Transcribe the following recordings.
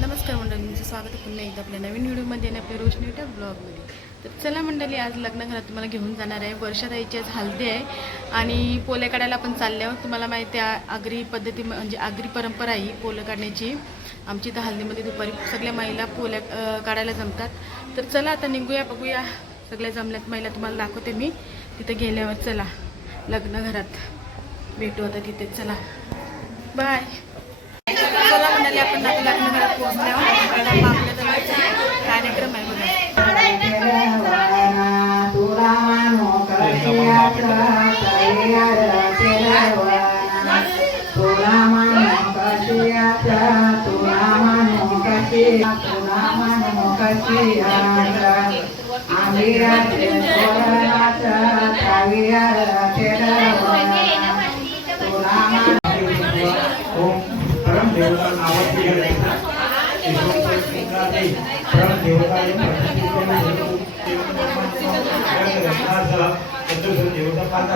नमस्कार मंडळी, तुमचं स्वागत आहे पुन्हा एकदा आपल्या नवीन व्हिडिओमध्ये आणि आपल्या रोशनी युट्यूब ब्लॉगमध्ये. तर चला मंडळी, आज लग्नघरात तुम्हाला घेऊन जाणार आहे. वर्षाताईची आज हल्दी आहे आणि पोले काढायला आपण चालले आहोत. तुम्हाला माहिती आहे, आगरी पद्धती म्हणजे आगरी परंपरा ही पोलं काढण्याची. आमची तर हल्दीमध्ये दुपारी सगळ्या महिला पोल्या काढायला जमतात. तर चला आता निघूया, बघूया सगळ्या जमल्यात महिला. तुम्हाला दाखवते मी तिथे गेल्यावर. चला लग्नघरात भेटू आता तिथे. चला बाय. चला म्हणाले आपण लग्नघरात पोहोचल्यावर कार्यक्रम आहे बघा. देवता नावाची गरजेचा परम देवता देवता पाहता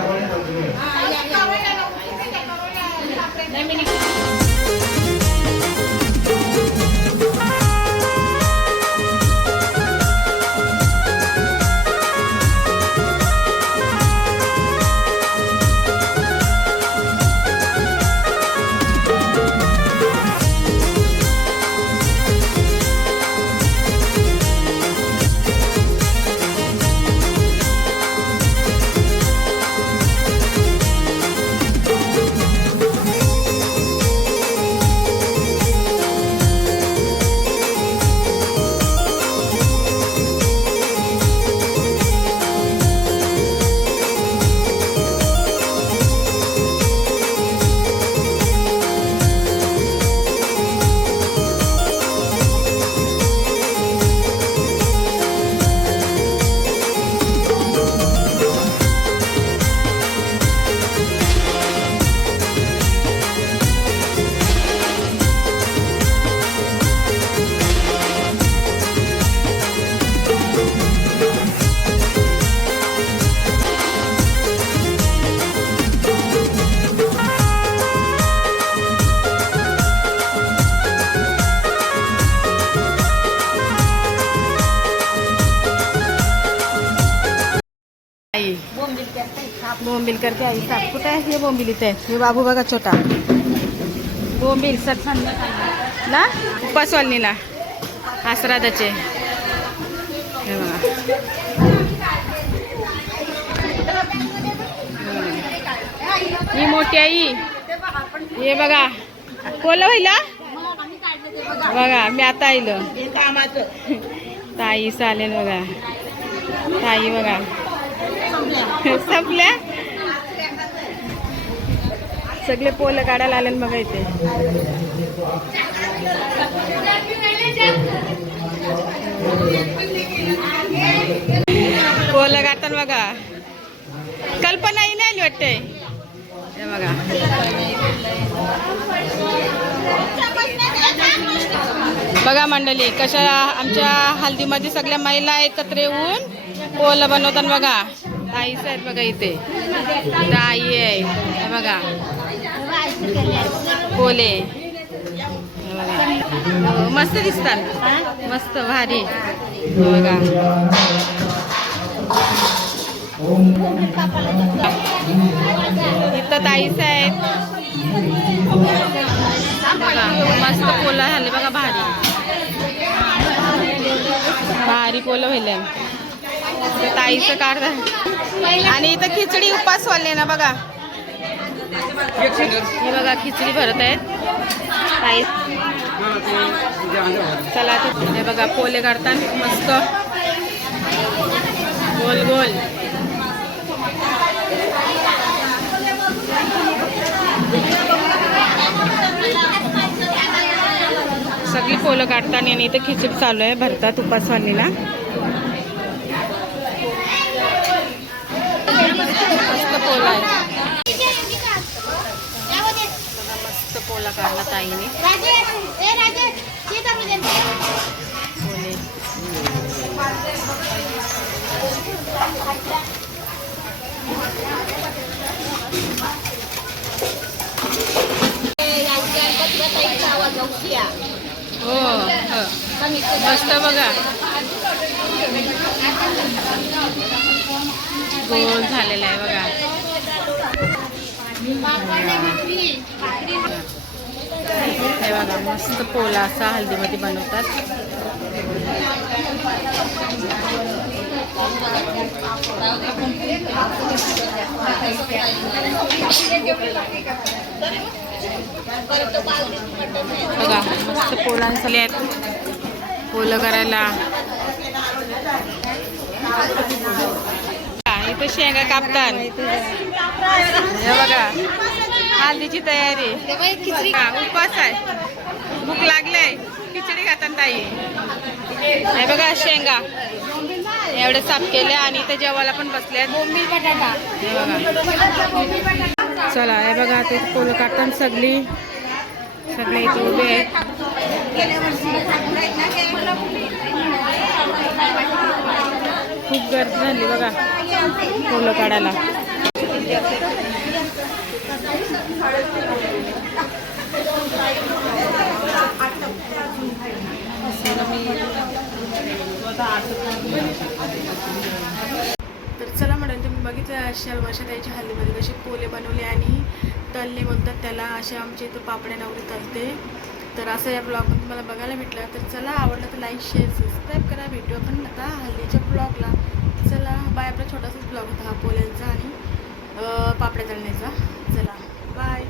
बोंबील करते आई. साप कुठे आहे? हे बोंबील इथे आहे. हे बाबू बघा छोटा बोंबील सत्संग ना उपासवालनीला आसरादाचे. हे बघा, ही मोठी आई. हे बघा कोल व्हायला बघा. मी आता आईलो ताई चालेल बघा. ताई बघा संपल्या. सगळे पोलं काढायला आले बघा इथे. पोलं काढताना बघा. कल्पनाही नाही आली वाटते. हे बघा बघा मंडळी, कशा आमच्या हल्दीमध्ये सगळ्या महिला एकत्र येऊन पोलं बनवतात बघा. ताईच आहेत बघा इथे. ताई आहे हे बघा. पोले बघा मस्त दिसतात, मस्त भारी बघा. इथं ताईच आहेत बघा. मस्त पोलं झाले बघा. भारी भारी पोलं व्हायला. ताईचं काढतात. आणि इथं खिचडी उपासवाले ना बघा. हे बघा खिचडी भरत आहेत ताई. चला हे बघा पोले काढतात मस्त गोल गोल. सगळी पोलं काढतात आणि इथं खिचडी चालू आहे, भरतात उपासवालीला. मस्त पोला आहे. मस्त पोला काढला ताईने. हो हो. मस्त बघा गोल झालेला आहे बघा. हे बघा मस्त पोला असा हल्दीमध्ये बनवतात. बघा मस्त पोलांसले आहेत पोलं करायला. इथं शेंगा कापतात. हे बघा हल्दीची तयारी. हा, उपवास आहे, भूक लागले, खिचडी खातात ताई. हे बघा शेंगा एवढे साफ केले आणि इथे जेवायला पण बसले. बटाटा हे बघा. चला हे बघा ते पोलं काढतात सगळे इथे उभे आहेत. खूप गर्दी झाली बघा पोलं काढायला. तर चला म्हणाल तुम्ही बघितलं अशा वर्षात याच्या हल्दीमध्ये कसे पोले बनवले आणि तळले म्हणतात त्याला. असे आमच्या इथं पापड्या नवरी तळते. तर असं या ब्लॉगमध्ये तुम्हाला बघायला भेटलं. तर चला आवडलं तर लाईक शेअर सबस्क्राईब करा. भेटू आपण आता हल्दीच्या ब्लॉगला. चला बाय. आपला छोटासाच ब्लॉग होता हा पोल्यांचा आणि पापड्या तळण्याचा. चला बाय.